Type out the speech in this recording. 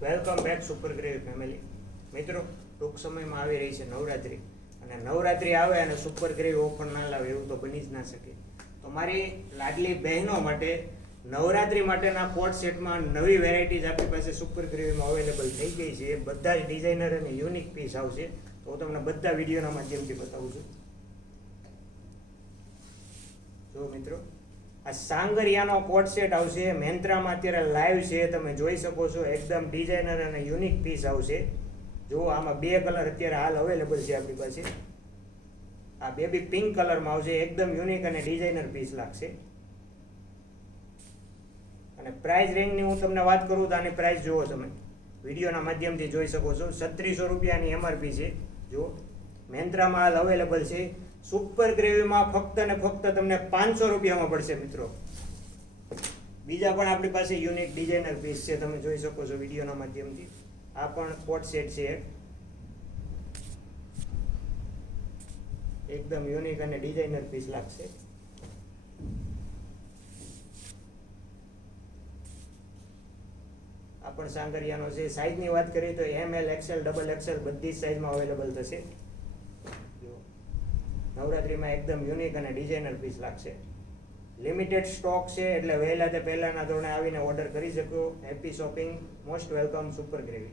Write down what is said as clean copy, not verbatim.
Welcome back super gravy family. મિત્રો, ટૂંક સમયમાં આવી રહી છે નવરાત્રિ, અને નવરાત્રિ આવે અને સુપર ગ્રેવી ઓફર ના લાવે એવું તો બની જ ના શકે. તો મારી લાડલી બહેનો માટે નવરાત્રિ માટેના કોટ સેટમાં નવી વેરાયટીઝ આપણી પાસે સુપર ગ્રેવીમાં અવેલેબલ થઈ ગઈ છે. બધા જ ડિઝાઇનર અને યુનિક પીસ આવશે. તો હું તમને બધા વિડીયોના માધ્યમથી બતાવું છું. જો મિત્રો, આ સાંગરિયાનો કોટ સેટ આવશે. મેન્ત્રામાં અત્યારે લાઈવ છે, તમે જોઈ શકો છો. એકદમ ડિઝાઇનર અને યુનિક પીસ આવશે. જો આમાં બે કલર અત્યારે હાલ અવેલેબલ છે આપણી પાસે. આ બેબી પિંક કલરમાં આવશે. એકદમ યુનિક અને ડિઝાઇનર પીસ લાગશે. અને પ્રાઇસ રેન્જની હું તમને વાત કરું તો આની પ્રાઇસ જુઓ, તમે વિડીયોના માધ્યમથી જોઈ શકો છો. 3600 રૂપિયાની એમઆરપી છે. જો મેન્ત્રામાં હાલ અવેલેબલ છે. સુપર ગ્રેવીમાં ફક્ત ને ફક્ત તમને 500 રૂપિયામાં પડશે મિત્રો. બીજા પણ આપણી પાસે યુનિક ડિઝાઇનર પીસ છે, તમે જોઈ શકો છો વિડીયોના માધ્યમથી. આ પણ કોટ સેટ છે, એકદમ યુનિક અને ડિઝાઇનર પીસ લાગશે. આ પણ સાંગરિયાનો છે. સાઇઝની વાત કરીએ તો ML, XL, XXL બધી જ સાઇઝમાં અવેલેબલ થશે. નવરાત્રિમાં એકદમ યુનિક અને ડિઝાઇનર પીસ લાગશે. લિમિટેડ સ્ટોક છે, એટલે વહેલા તે પહેલાના ધોરણે આવીને ઓર્ડર કરી શકો. Happy shopping, most welcome super gravy.